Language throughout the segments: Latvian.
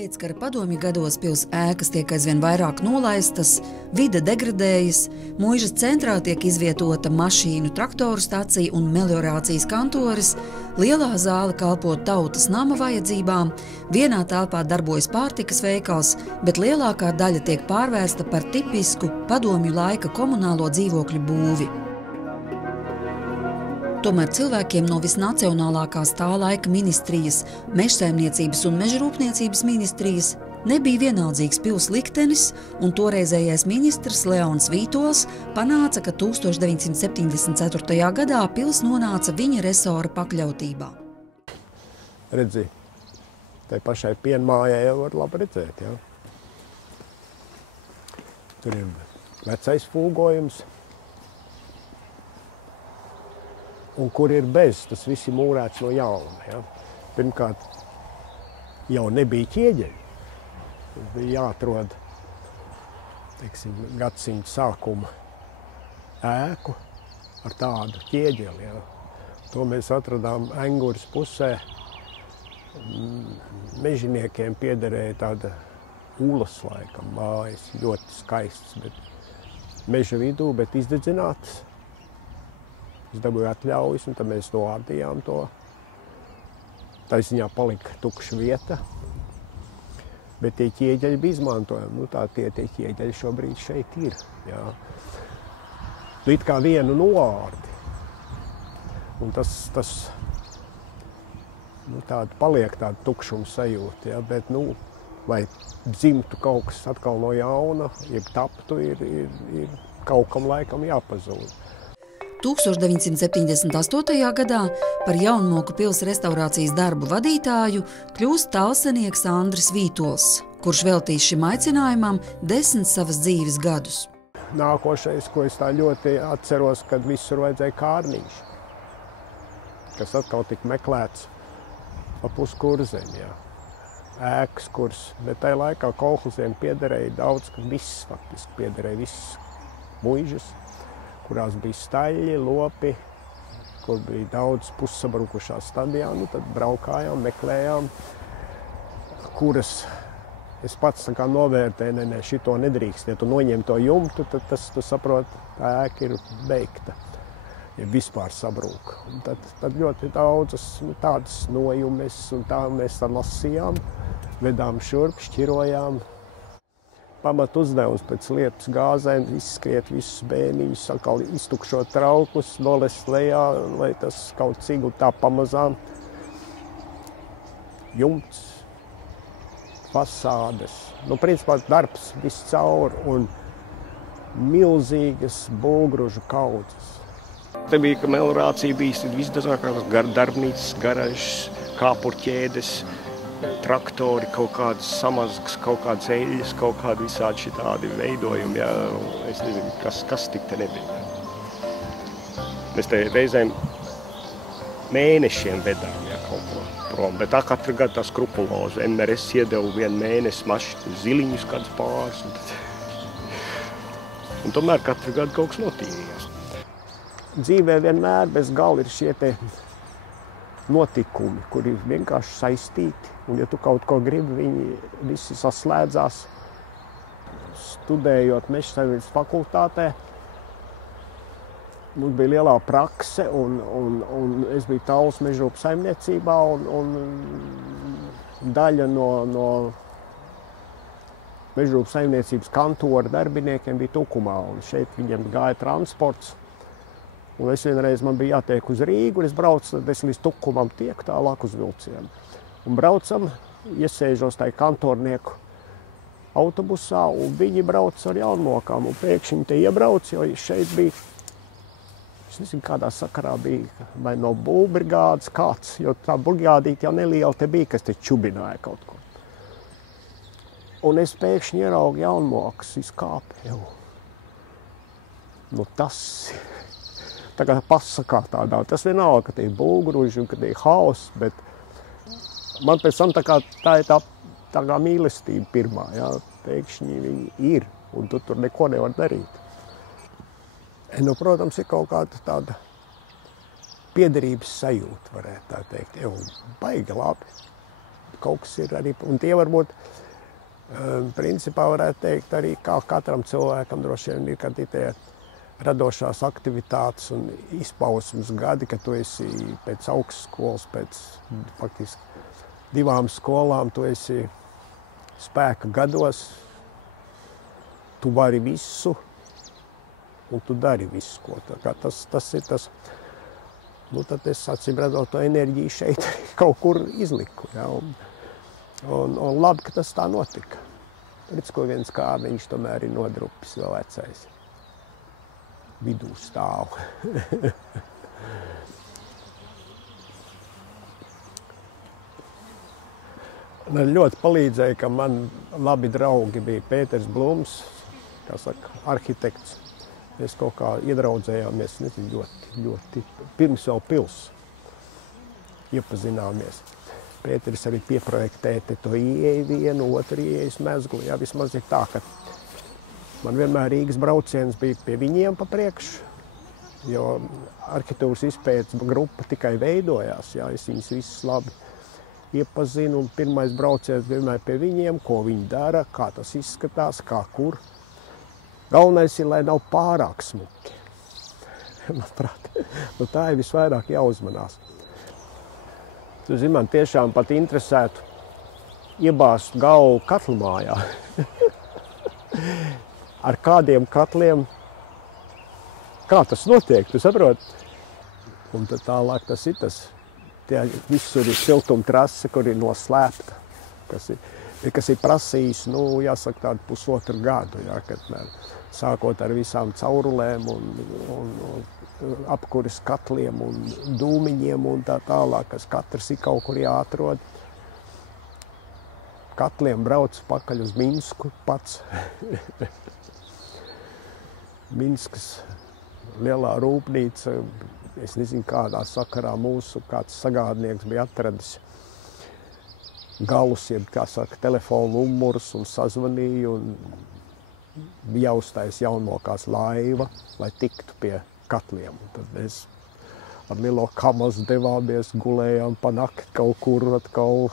Pēckara padomju gados pils ēkas tiek aizvien vairāk nolaistas, vide degradējas, muižas centrā tiek izvietota mašīnu traktoru stacija un meliorācijas kantoris, lielā zāle kalpo tautas nama vajadzībām, vienā telpā darbojas pārtikas veikals, bet lielākā daļa tiek pārvērsta par tipisku padomju laika komunālo dzīvokļu būvi. Tomēr cilvēkiem no visnacionālākās tā laika ministrijas, mežsaimniecības un mežrūpniecības ministrijas nebija vienaldzīgs pils liktenis, un toreizējais ministrs Leons Vītols panāca, ka 1974. gadā pils nonāca viņa resora pakļautībā. Redzi, tai pašai pienmājai jau var labi redzēt, jā. Tur ir vecais fūgojums. Un kur ir bez, tas viss ir mūrēts no jauna. Ja? Pirmkārt, jau nebija ķieģeļi. Bija jāatrod, teiksim, gadsimta sākuma ēku ar tādu ķieģeli. Ja? To mēs atradām Engures pusē. Mežiniekiem piederēja tāda ulas laikam mājas, ļoti skaists, bet meža vidū, bet izdedzināts. Es dabūju atļaujas, un tad mēs noārdījām to. Tā ziņā palika tukša vieta, bet tie ķieģeļi bija izmantojami. Nu, tā tie ķieģeļi šobrīd šeit ir. Jā. It kā vienu noārdi. Un tas paliek tāda tukšuma sajūta. Ja? Bet, lai dzimtu kaut kas atkal no jauna, jeb taptu, ir kaut kam laikam jāpazūd. 1978. gadā par Jaunmoku pils restaurācijas darbu vadītāju kļūst talsenieks Andris Vītols, kurš veltīs šim aicinājumam 10 savas dzīves gadus. Nākošais, ko es tā ļoti atceros, kad visur vajadzēja kārnīšu, kas atkal tika meklēts pa puskurzem, jā. Ēkas kurs, bet tajā laikā kolhoziem piederēja daudz, ka viss faktiski piederēja, viss muižas, kurās bija staļļi, lopi, kur bija daudz pussabrukušās stadijā. Tad braukājām, meklējām, kuras es pats novērtēju, šito nedrīkst. Ja tu noņem to jumtu, tad tu saproti, tā ēka ir beigta, ja vispār sabrūk. Un tad ļoti daudzas tādas nojumes, un tā mēs lasījām, vedām šurp, šķirojām. Pamat uzdevums pēc lietus gāzēm, izskriet visus bēniņus, atkal iztukšot traukus, nolest lejā, lai tas kaut cik tā pamazām. Jumts, fasādes, principā darbs viss caur un milzīgas bulgružu kaudzes. Te bija meliorācija, bija visdažādākās darbnīcas, garažas, kāpurķēdes, traktori, kaut kādas samazgas, kaut kādas eļļas, kaut kādi visādi šitādi veidojumi. Jā. Es nezinu, kas tik te nebija. Mēs te reizēm mēnešiem vedām kaut ko prom, bet tā katru gadu tā skrupulozi. MRS iedeva vienu mēnesi mašīnu ziliņus kādus pāris. Un tomēr katru gadu kaut kas notīnījās. Dzīvē vienmēr bez gala ir šie te notikumi, kuri ir vienkārši saistīti. Un, ja tu kaut ko gribi, viņi visi saslēdzās. Studējot mežsaimniecības fakultātē, mums bija lielā prakse, un es biju Taulas mežrūpas saimniecībā, un daļa no mežrūpas saimniecības kantora darbiniekiem bija Tukumā, un šeit viņiem gāja transports. Un es vienreiz man bija jātiek uz Rīgu, un es braucu, tad es līdz Tukumam tieku tālāk uz vilcienu. Un braucam, iesēžos tai kantornieku autobusā, un viņi brauc ar Jaunmokām, un pēkšņi te iebrauc, jo šeit bija, es nezinu, kādā sakarā bija, vai no būvbrigādes kāds, jo tā brigādīte jau neliela te bija, kas te čubināja kaut ko. Un es pēkšņi ieraugu Jaunmokas, izkāpu, tas tā kā pasakā tādā. Tas vienalga, ka tie ir bulgruži un ka tie ir haoss, bet man pēc tam tā ir tā kā mīlestība pirmā. Jā. Pēkšņi viņi ir, un tu tur neko nevar darīt. Protams, ir kaut kāda tāda piederības sajūta, varētu tā teikt. Baigi labi. kaut kas ir arī, un tie varbūt, principā varētu teikt arī, kā katram cilvēkam droši vien ir, kad ir tie radošās aktivitātes un izpausmes gadi, ka tu esi pēc augstskolas, pēc faktiski 2 skolām, tu esi spēka gados, tu vari visu, un tu dari visu, ko. Tas ir tas, nu tad es acīm redzot to enerģiju šeit kaut kur izliku, ja, un labi, ka tas tā notika. Redz, ko viens kādiņš tomēr ir nodrupis vēl vecais. Vidū stāv. Man ļoti palīdzēja, ka man labi draugi bija Pēters Blums, kā saka, arhitekts. Mēs kaut kā iedraudzējāmies, nezinu, ļoti pirms vēl pils iepazināmies. Pēters arī pieprojektēja to ieeju vienu, otru ieejas mezglu. Jā, vismaz ir tā, ka man vienmēr Rīgas brauciens bija pie viņiem pa priekšu, jo arhitektūras izpētes grupa tikai veidojās. Jā, es viņus visus labi iepazinu, un pirmais brauciens vienmēr pie viņiem, ko viņi dara, kā tas izskatās, kā kur. Galvenais ir, lai nav pārāk smuki. Manuprāt, nu tā ir visvairāk jāuzmanās. Tu zini, man tiešām pat interesētu iebāzt galvu katlu mājā. Ar kādiem katliem, kā tas notiek, tu saproti? Un tad tālāk tas ir tas, visur ir siltumtrase, kur ir noslēpta, kas ir prasījis, nu, jāsaka, tādu 1,5 gadu, jā, kad sākot ar visām caurulēm un apkuris katliem un dūmiņiem un tā tālāk, kas katrs ir kaut kur jāatrod. Katliem brauc pakaļ uz Minsku pats. Minskas lielā rūpnīca, es nezinu, kādā sakarā mūsu kāds sagādnieks bija atradis galus, jeb, kā saka, telefonu numurus un sazvanīja un bija jāuztais jaunmokās laiva, lai tiktu pie katliem. Un tad mēs ar lielo kamazu devāmies, gulējām pa nakti kaut kur, atkal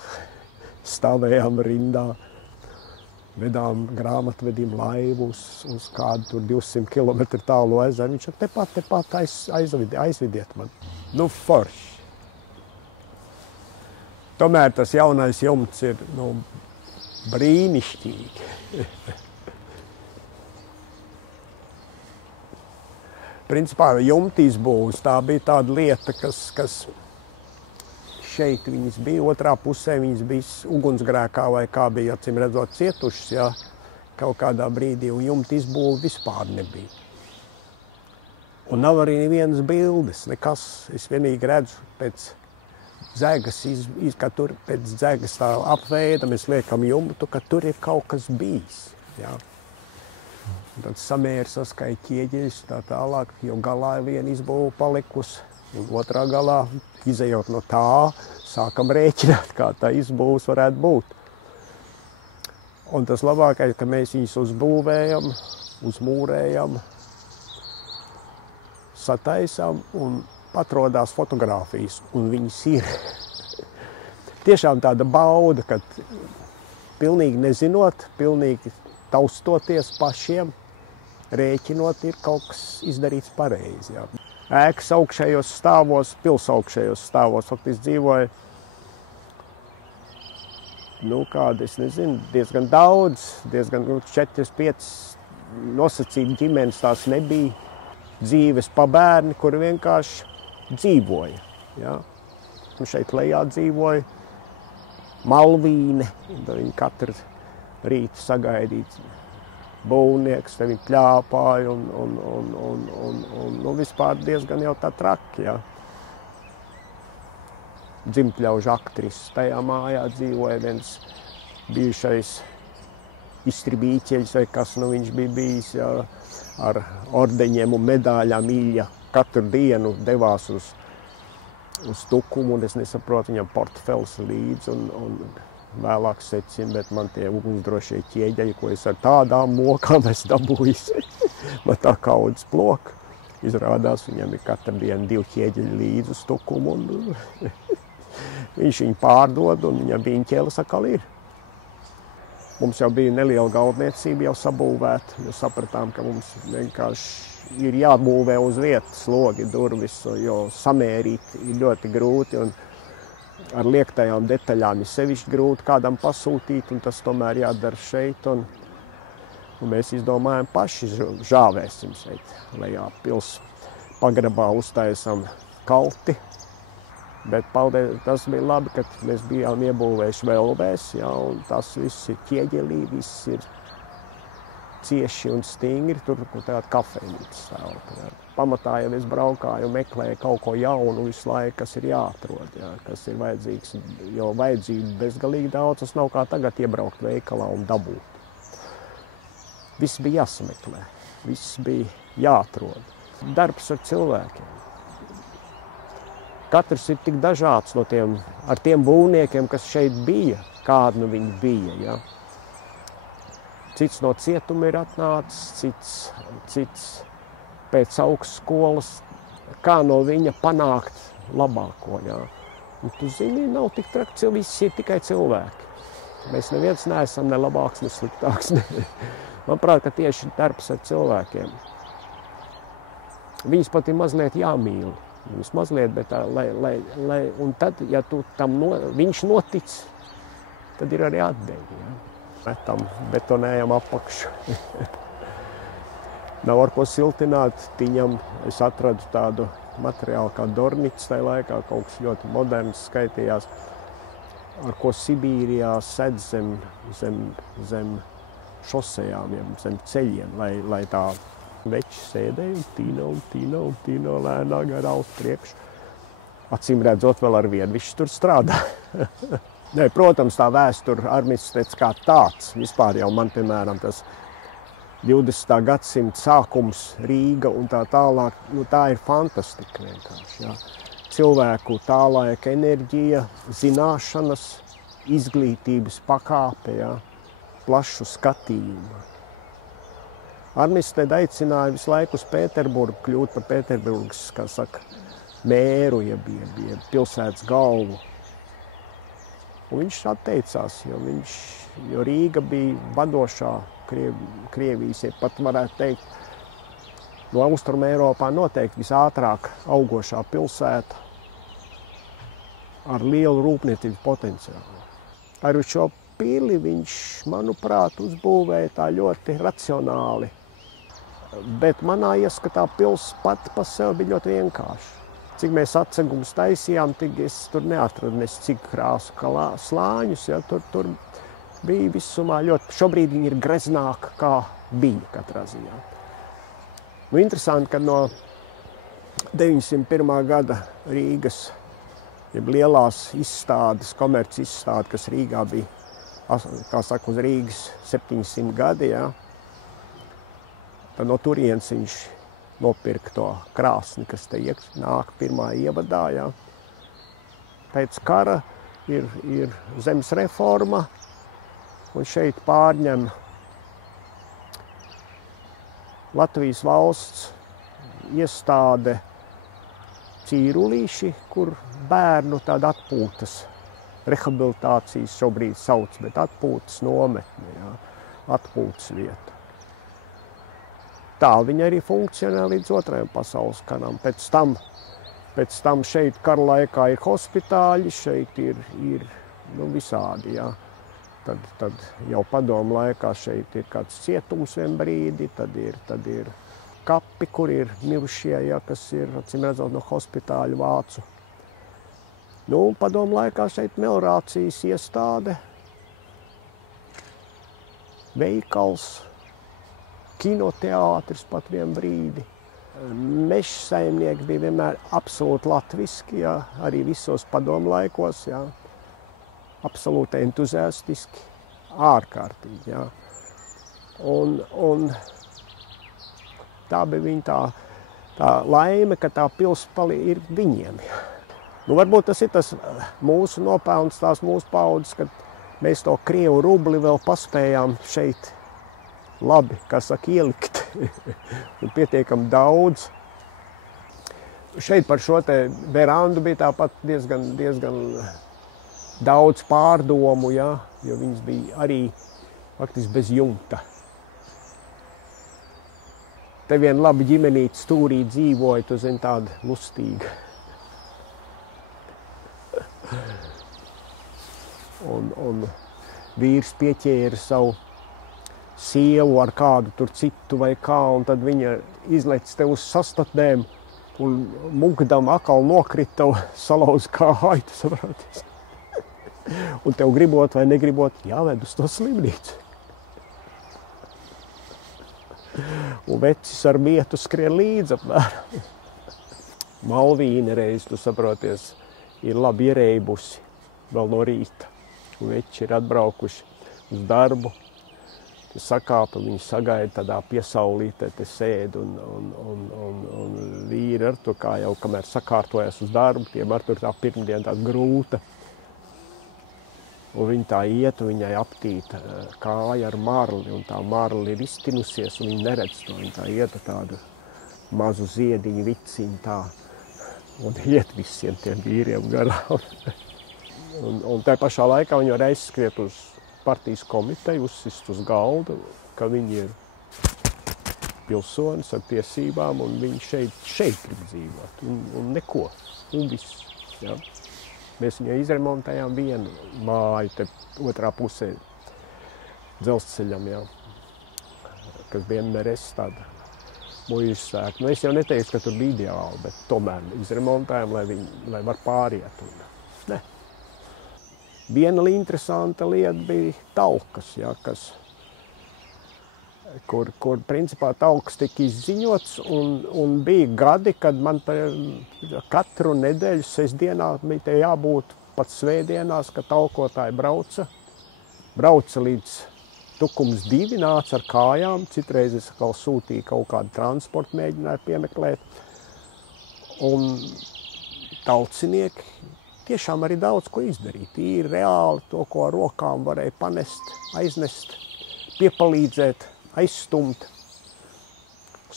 stāvējām rindā, vedām grāmatvedim laivu uz kādu tur 200 kilometru tālu ezeru. Viņš tepat aizvidiet man. Nu, forši. Tomēr tas jaunais jumts ir, nu, brīnišķīgi. Principā jumta izbūves, tā bija tāda lieta, kas šeit viņas bija, otrā pusē viņas bija ugunsgrēkā vai kā bija, acīm redzot, cietušas, jā, kaut kādā brīdī, un jumta izbūve vispār nebija. Un nav arī nevienas bildes, nekas. Es vienīgi redzu pēc dzegas, ka tur pēc dzegas tā apveida, mēs liekam jumtu, ka tur ir kaut kas bijis, jā. Un tad samēri saskaita ķieģeļus tā tālāk, jo galā ir viena izbūve palikusi. Un otrā galā, izejot no tā, sākam rēķināt, kā tā izbūves varētu būt. Un tas labākais, ka mēs viņus uzbūvējam, uzmūrējam, sataisam un atrodās fotogrāfijas, un viņas ir. Tiešām tāda bauda, kad pilnīgi nezinot, pilnīgi taustoties pašiem, rēķinot, ir kaut kas izdarīts pareizi. Jā. Ēkas augšējos stāvos, pils augšējos stāvos, faktiski dzīvoja, nu kādi, es nezinu, diezgan daudz, diezgan 4-5 nosacīti ģimenes tās nebija, dzīves pabērni, kuri vienkārši dzīvoja. Jā. Un šeit lejā dzīvoja Malvīne, un viņi katru rītu sagaidīt būvnieks, te viņi pļāpāja un vispār diezgan jau tā traki, jā. Dzimtļaužu aktrises tajā mājā dzīvoja viens bijušais izstribīķeļs, vai kas nu viņš bija bijis, jā, ar ordeņiem un medāļām Ilja katru dienu devās uz Tukumu, un es nesaprotu, viņam portfels līdz, un vēlāk secina, bet man tie ugunsdrošie ķieģeļi, ko es ar tādām mokām esmu dabūjis, man tā kaudzes ploka. Izrādās, viņam ir katru dienu 2 ķieģeļi līdz uz Tukumu, un Viņš viņu pārdod un viņam viņķēlis atkal ir. Mums jau bija neliela galdniecība jau sabūvēta, jo sapratām, ka mums vienkārši ir jābūvē uz vietas logi, durvis, jo samērīt ir ļoti grūti un ar liektajām detaļām ir sevišķi grūti kādam pasūtīt, un tas tomēr jādara šeit. Un mēs izdomājam paši žāvēsim šeit, lejā pils pagrabā uztaisam kalti. Bet paldies, tas bija labi, ka mēs bijām iebūvējuši velvēs, ja, un tas viss ir ķieģelī, viss ir cieši un stingri, tur tāda kafejnīca stāv. Pamatā jau es braukāju un meklēju kaut ko jaunu visu laiku, kas ir jāatrod, ja, kas ir vajadzīgs, jo vajadzību bezgalīgi daudz, tas nav kā tagad iebraukt veikalā un dabūt. Viss bija jāsameklē, viss bija jāatrod. Darbs ar cilvēkiem. Katrs ir tik dažāds no ar tiem būvniekiem, kas šeit bija, kādi nu viņi bija. Ja. Cits no cietuma ir atnācis, cits pēc augstskolas, kā no viņa panākt labāko. Ja. Un tu zini, nav tik traki, visi ir tikai cilvēki. Mēs neviens neesam ne labāks, ne sliktāks. Manuprāt, ka tieši darbs ar cilvēkiem. Viņus pat ir mazliet jāmīl. Viņus mazliet, bet un tad, ja tu viņš notic, tad ir arī atdevi. Ja? Metam, betonējam apakšu. Nav ar ko siltināt, tiņam es atradu tādu materiālu kā dornits tajā laikā, kaut kas ļoti moderns skaitījās, ar ko Sibīrijā sedz zem šosejām, zem ceļiem, lai tā veči sēdēja un tīno lēnā garā uz priekšu. Acīm redzot, vēl ar vienu viņš tur strādā. Nē, protams, tā vēsture armistiets kā tāds. Vispār jau man, piemēram, tas 20. gadsimta sākums, Rīga un tā tālāk, tā ir fantastika vienkārši. Ja. Cilvēku tā laika enerģija, zināšanas, izglītības pakāpe, ja, plašu skatījumu. Armisteid aicināja visu laiku uz Pēterburgu, kļūt par Pēterburgas, kā saka, mēru, jeb pilsētas galvu. Un viņš atteicās, jo Rīga bija vadošā Krievijas, ja pat varētu teikt, no Austrum Eiropā noteikti visātrāk augošā pilsēta ar lielu rūpniecības potenciālu. Ar šo pili viņš, manuprāt, uzbūvēja tā ļoti racionāli. Bet manā ieskatā pils pati pa sevi bija ļoti vienkārši. Cik mēs atsegumus taisījām, tik es tur neatradu nes cik krāsu slāņus. Ja, tur bija visumā ļoti, šobrīd viņi ir greznāka, kā bija katrā ziņā. Nu, interesanti, ka no 901. gada Rīgas, jeb lielās izstādes, komerci izstāde, kas Rīgā bija, kā saka, uz Rīgas 700 gadi, ja, tad no turienes viņš nopirka to krāsni, kas te nāk pirmā ievadā. Ja. Pēc kara ir zemes reforma, un šeit pārņem Latvijas valsts iestāde Cīrulīši, kur bērnu tāda atpūtas, rehabilitācijas šobrīd sauc, bet atpūtas nometne, ja, atpūtas vieta. Tā viņa arī funkcionē līdz Otrajam pasaules karam. Pēc tam šeit kara laikā ir hospitāļi, šeit ir visādi. Ja. Tad jau padomu laikā šeit ir kāds cietums vien brīdi, tad ir kapi, kur ir mirušie, ja, kas ir, acīm redzot, no hospitāļu vācu. Nu, padomu laikā šeit meliorācijas iestāde, veikals, kinoteātris pat vien brīdi. Meža saimnieki bija vienmēr absolūti latviski, ja, arī visos padomu laikos, ja, absolūti entuziastiski, ārkārtīgi. Ja. Un tā bija viņa tā laime, ka tā pils ir viņiem. Ja. Nu, varbūt tas ir tas mūsu nopelns, tās mūsu paudzes, kad mēs to krievu rubli vēl paspējām šeit labi, kā saka, ielikt un pietiekami daudz. Šeit par šo te verandu bija tāpat diezgan daudz pārdomu, ja, jo viņas bija arī faktiski bez jumta. Te vien labi ģimenīte stūrī dzīvoja, tu zini, tāda lustīga. Un vīrs pieķēra savu sievu ar kādu tur citu vai kā, un tad viņa izlec te uz sastatnēm un mugdam akal nokrita, salauz kāju, tu saproties. Un tev gribot vai negribot, jāved uz to slimnīcu. Un vecis ar mietu skrien līdz apmēram. Malvīne reiz, tu saproties, ir labi ierēbusi vēl no rīta. Un veči ir atbraukuši uz darbu. Te sakāpa, viņi sagaida tādā piesaulītē, te sēd un vīri ar to, kā jau kamēr sakārtojas uz darbu, tiem ar tur tā pirmdiena tāda grūta. Un viņa tā iet, un viņai aptīta kāja ar marli, un tā marli ir iztinusies, un viņa neredz to. Viņa tā iet ar tādu mazu ziediņu viciņu tā, un iet visiem tiem vīriem garām. Un tā pašā laikā viņa var aizskriet uz partijas komiteju, uzsist uz galda, ka viņi ir pilsonis ar tiesībām, un viņi šeit grib dzīvot, un neko, un viss. Ja? Mēs viņai izremontējām vienu māju, te otrā pusē dzelzceļam, ja, kas bija MRS tāda muižas sēka. Nu, es jau neteicu, ka tur bija ideāli, bet tomēr izremontējām, lai var pāriet. Ne. Viena interesanta lieta bija talkas, ja, kur principā talkas tika izziņots, un bija gadi, kad man katru nedēļu sestdienā bija te jābūt pat svētdienās, kad talkotāji brauca līdz Tukums 2, nāca ar kājām, citreiz es atkal sūtīju kaut kādu transportu, mēģināju piemeklēt. Un tautsinieki tiešām arī daudz ko izdarīt. Ir reāli to, ko ar rokām varēja panest, aiznest, piepalīdzēt, aizstumt,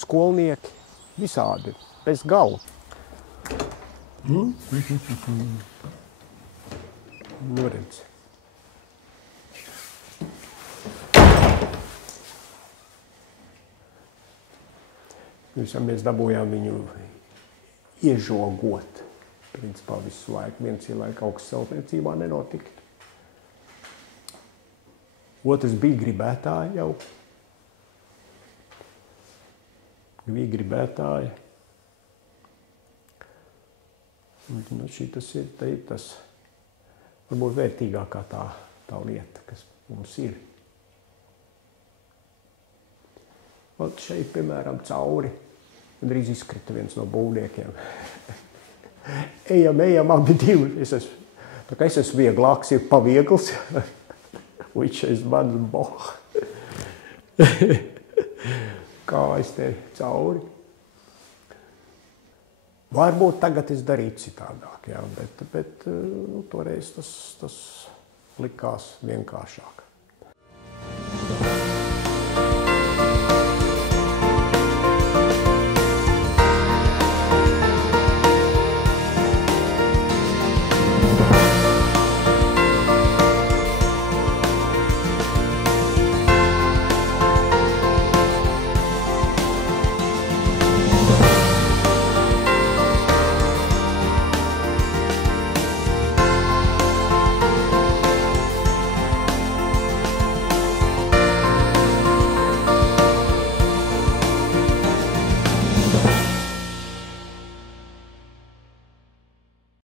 skolnieki, visādi, bez gala. Nu redz. Visam mēs dabūjām viņu iežogot, principā visu laiku. Viens cilvēks augsts celtniecībā nenotikt. Otrs bija gribētāji jau. Bija gribētāji. Nu, šitas ir tas varbūt vērtīgākā tā lieta, kas mums ir. Un šeit, piemēram, cauri, drīz izkrita viens no būvniekiem. Ejam, abi divi. Es esmu vieglāks, ir paviegls. Which is mans boh. Kā es te cauri. Varbūt tagad es darītu citādāk, jā, bet toreiz tas likās vienkāršāk.